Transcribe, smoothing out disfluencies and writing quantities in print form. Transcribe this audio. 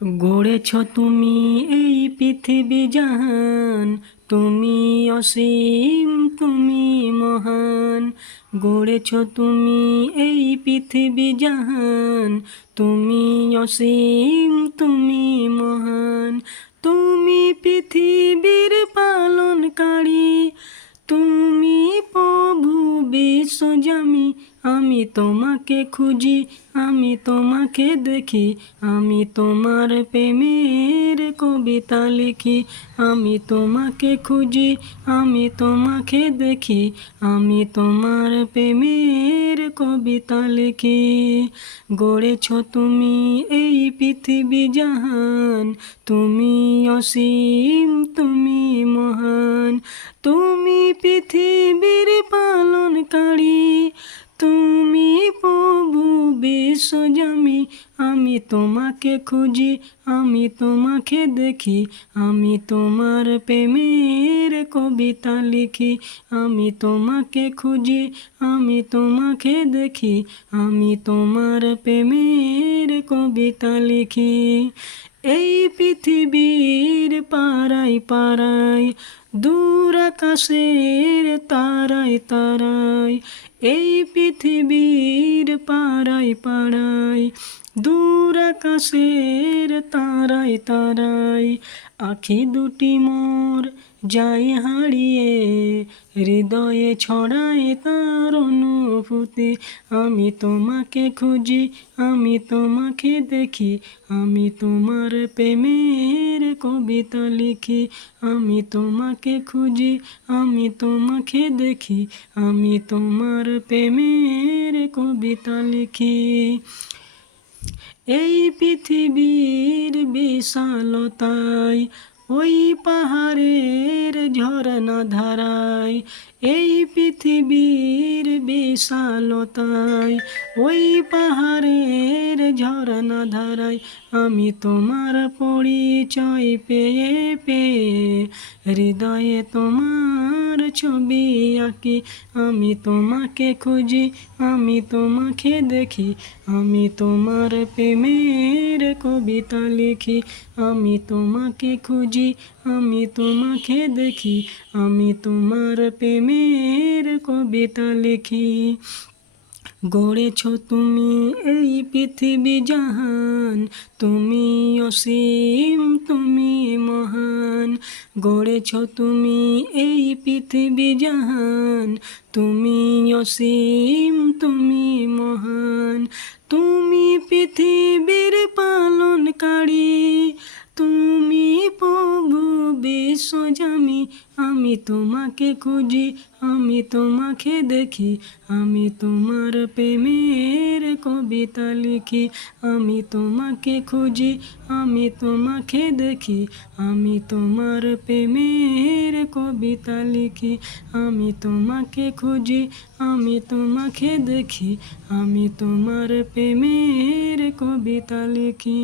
গড়েছ তুমি এই পৃথিবী জাহান, তুমি অসীম, তুমি মহান। গড়েছ তুমি এই পৃথিবী জাহান, তুমি অসীম, তুমি মহান। তুমি পৃথিবীর পালনকারী, তুমি প্রভু বিশ্বজামি। আমি তোমাকে খুঁজি, আমি তোমাকে দেখি, আমি তোমার প্রেমের কবিতা লিখি। আমি তোমাকে খুঁজি, আমি তোমাকে দেখি, আমি তোমার প্রেমের কবিতা লিখি। গড়েছ তুমি এই পৃথিবী জাহান, তুমি অসীম, তুমি মহান। তুমি পৃথিবীর পালনকারী, তুমি প্রভু বিশ্বজামি। আমি তোমাকে খুঁজি, আমি তোমাকে দেখি, আমি তোমার প্রেমের কবিতা লিখি। আমি তোমাকে খুঁজি, আমি তোমাকে দেখি, আমি তোমার প্রেমের কবিতা লিখি। এই পৃথিবীর পাড়ায় পাড়ায়, দূর আকাশের তারায় তারায়। এই পৃথিবীর পাড়ায় পাড়ায়, দূর আকাশের তারায় তারায়। আখি দুটি মোর যায় হারিয়ে, হৃদয়ে ছড়ায় তার অনুভূতি। আমি তোমাকে খুঁজি, আমি তোমাকে দেখি, আমি তোমার প্রেমের কবিতা লিখি। আমি তোমাকে খুঁজি, আমি তোমাকে দেখি, আমি তোমার প্রেমের কবিতা লিখি। এই পৃথিবীর বিশালতায়, ওই পাহাড়ের ঝরনা ধারায়। এই পৃথিবীর বিশালতায়, ওই পাহাড়ের ঝরনা ধারায়। আমি তোমার পরিচয় পেয়ে পেয়ে, হৃদয়ে তোমার ছবি আঁকি। আমি তোমাকে খুঁজি, আমি তোমাকে দেখি, আমি তোমার প্রেমের কবিতা লিখি। আমি তোমাকে খুঁজি, আমি তোমাকে দেখি, আমি তোমার প্রেমের কবিতা লিখি। গড়েছ তুমি এই পৃথিবী জাহান, তুমি অসীম, তুমি মহান। গড়েছ তুমি এই পৃথিবী জাহান, তুমি অসীম, তুমি মহান। তুমি পৃথিবীর পালনকারী, তুমি প্রভু বিশ্বজামি। আমি তোমাকে খুঁজি, আমি তোমাকে দেখি, আমি তোমার প্রেমের কবিতা লিখি। আমি তোমাকে খুঁজি, আমি তোমাকে দেখি, আমি তোমার প্রেমের কবিতা লিখি। আমি তোমাকে খুঁজি, আমি তোমাকে দেখি, আমি তোমার প্রেমের কবিতা লিখি।